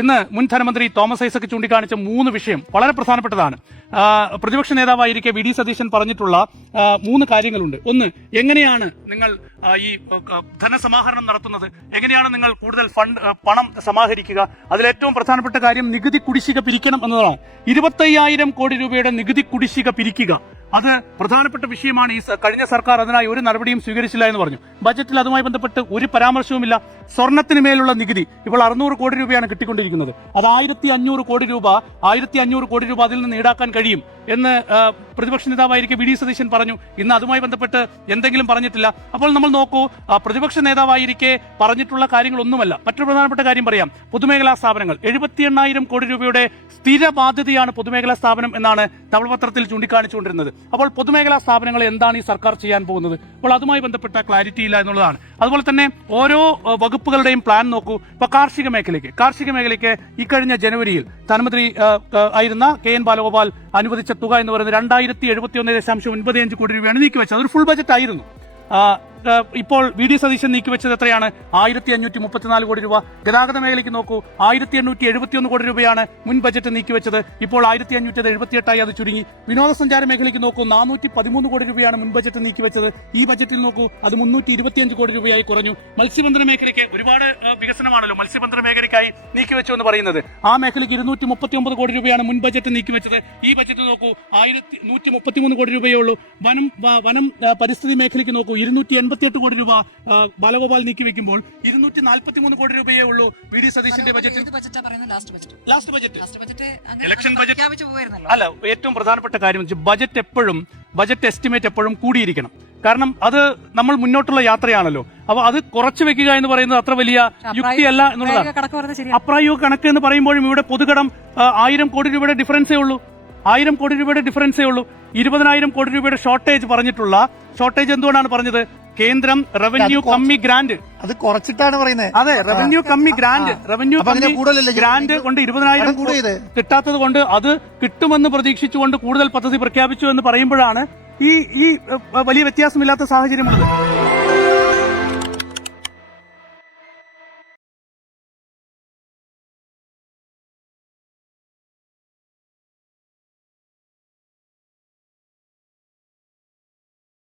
ഇന്ന് മുൻ ധനമന്ത്രി തോമസ് ഐസക് ചൂണ്ടിക്കാണിച്ച 3 വിഷയം വളരെ പ്രധാനപ്പെട്ടതാണ്. പ്രതിപക്ഷ നേതാവായിരിക്കെ വി ഡി സതീശൻ പറഞ്ഞിട്ടുള്ള 3 കാര്യങ്ങളുണ്ട്. ഒന്ന്, എങ്ങനെയാണ് നിങ്ങൾ ഈ ധനസമാഹരണം നടത്തുന്നത്, എങ്ങനെയാണ് നിങ്ങൾ കൂടുതൽ പണം സമാഹരിക്കുക. അതിലേറ്റവും പ്രധാനപ്പെട്ട കാര്യം നികുതി കുടിശ്ശിക പിരിക്കണം എന്നതാണ്. 25,000 കോടി രൂപയുടെ നികുതി കുടിശ്ശിക പിരിക്കുക, അത് പ്രധാനപ്പെട്ട വിഷയമാണ്. ഈ കഴിഞ്ഞ സർക്കാർ അതിനായി ഒരു നടപടിയും സ്വീകരിച്ചില്ല എന്ന് പറഞ്ഞു. ബജറ്റിൽ അതുമായി ബന്ധപ്പെട്ട് ഒരു പരാമർശവുമില്ല. സ്വർണത്തിന് മേലുള്ള നികുതി ഇപ്പോൾ 600 കോടി രൂപയാണ് കിട്ടിക്കൊണ്ടിരിക്കുന്നത്. അത് 1,500 കോടി രൂപ അതിൽ നിന്ന് ഈടാക്കാൻ കഴിയും എന്ന് പ്രതിപക്ഷ നേതാവായിരിക്കെ വി ഡി സതീശൻ പറഞ്ഞു. ഇന്ന് അതുമായി ബന്ധപ്പെട്ട് എന്തെങ്കിലും പറഞ്ഞിട്ടില്ല. അപ്പോൾ നമ്മൾ നോക്കൂ, പ്രതിപക്ഷ നേതാവായിരിക്കെ പറഞ്ഞിട്ടുള്ള കാര്യങ്ങളൊന്നുമല്ല. മറ്റൊരു പ്രധാനപ്പെട്ട കാര്യം പറയാം. പൊതുമേഖലാ സ്ഥാപനങ്ങൾ 78,000 കോടി രൂപയുടെ സ്ഥിര ബാധ്യതയാണ് പൊതുമേഖലാ സ്ഥാപനം എന്നാണ് തമിഴ്പത്രത്തിൽ ചൂണ്ടിക്കാണിച്ചുകൊണ്ടിരുന്നത്. അപ്പോൾ പൊതുമേഖലാ സ്ഥാപനങ്ങൾ എന്താണ് ഈ സർക്കാർ ചെയ്യാൻ പോകുന്നത്? അപ്പോൾ അതുമായി ബന്ധപ്പെട്ട ക്ലാരിറ്റി ഇല്ല എന്നുള്ളതാണ്. അതുപോലെ തന്നെ ഓരോ വകുപ്പുകളുടെയും പ്ലാൻ നോക്കൂ. ഇപ്പൊ കാർഷിക മേഖലയ്ക്ക് ഇക്കഴിഞ്ഞ ജനുവരിയിൽ ധനമന്ത്രി ആയിരുന്ന KN ബാലഗോപാൽ അനുവദിച്ച തുക എന്ന് പറയുന്നത് 2,071.95 കോടി രൂപയാണ് നീക്കിവെച്ചത്. അതൊരു ഫുൾ ബജറ്റ് ആയിരുന്നു. ഇപ്പോൾ വി ഡി സതീശൻ നീക്കിവെച്ചത് എത്രയാണ്? 1,534 കോടി രൂപ. ഗതാഗത മേഖലയ്ക്ക് നോക്കൂ, 1,871 കോടി രൂപയാണ് മുൻ ബജറ്റ് നീക്കിവെച്ചത്. ഇപ്പോൾ 1,578 അത് ചുരുങ്ങി. വിനോദസഞ്ചാര മേഖലയ്ക്ക് നോക്കൂ, 413 കോടി രൂപയാണ് മുൻ ബജറ്റ് നീക്കിവെച്ചത്. ഈ ബജറ്റിൽ നോക്കൂ, അത് 325 കോടി രൂപയായി കുറഞ്ഞു. മത്സ്യബന്ധന മേഖലയ്ക്ക് ഒരുപാട് വികസനമാണല്ലോ മത്സ്യബന്ധന മേഖലയ്ക്കായി നീക്കിവെച്ചു എന്ന് പറയുന്നത്. ആ മേഖലയ്ക്ക് 239 കോടി രൂപയാണ് മുൻ ബജറ്റ് നീക്കിവെച്ചത്. ഈ ബജറ്റ് നോക്കൂ, 1,133 കോടി രൂപയേ ഉള്ളൂ. വനം പരിസ്ഥിതി മേഖലയ്ക്ക് നോക്കൂ, 288 കോടി രൂപ ബാലഗോപാൽ നീക്കി വെക്കുമ്പോൾ 243 കോടി രൂപയേ ഉള്ളൂ വി ഡി സതീശന്റെ budget. Last budget election budget അല്ല. ഏറ്റവും പ്രധാനപ്പെട്ട കാര്യം ബജറ്റ് എസ്റ്റിമേറ്റ് എപ്പോഴും കൂടിയിരിക്കണം. കാരണം അത് നമ്മൾ മുന്നോട്ടുള്ള യാത്രയാണല്ലോ. അപ്പൊ അത് കുറച്ചു വെക്കുക എന്ന് പറയുന്നത് അത്ര വലിയ യുക്തിയല്ല എന്നുള്ളതാണ്. അപ്രായോഗിക കണക്ക് എന്ന് പറയുമ്പോഴും ഇവിടെ പൊതുകടം 1,000 കോടി രൂപയുടെ ഡിഫറൻസേ ഉള്ളൂ. 20,000 കോടി രൂപയുടെ ഷോർട്ടേജ് പറഞ്ഞിട്ടുള്ള ഷോർട്ടേജ് എന്തുകൊണ്ടാണ് പറഞ്ഞത്? കേന്ദ്രം റവന്യൂ കമ്മി ഗ്രാന്റ് അത് കുറച്ചിട്ടാണ് പറയുന്നത്. അതെ, റവന്യൂ കമ്മി ഗ്രാന്റ് കൊണ്ട് 20,000 കിട്ടാത്തത് കൊണ്ട് അത് കിട്ടുമെന്ന് പ്രതീക്ഷിച്ചുകൊണ്ട് കൂടുതൽ പദ്ധതി പ്രഖ്യാപിച്ചു എന്ന് പറയുമ്പോഴാണ് ഈ വലിയ വ്യത്യാസമില്ലാത്ത സാഹചര്യമുണ്ട്.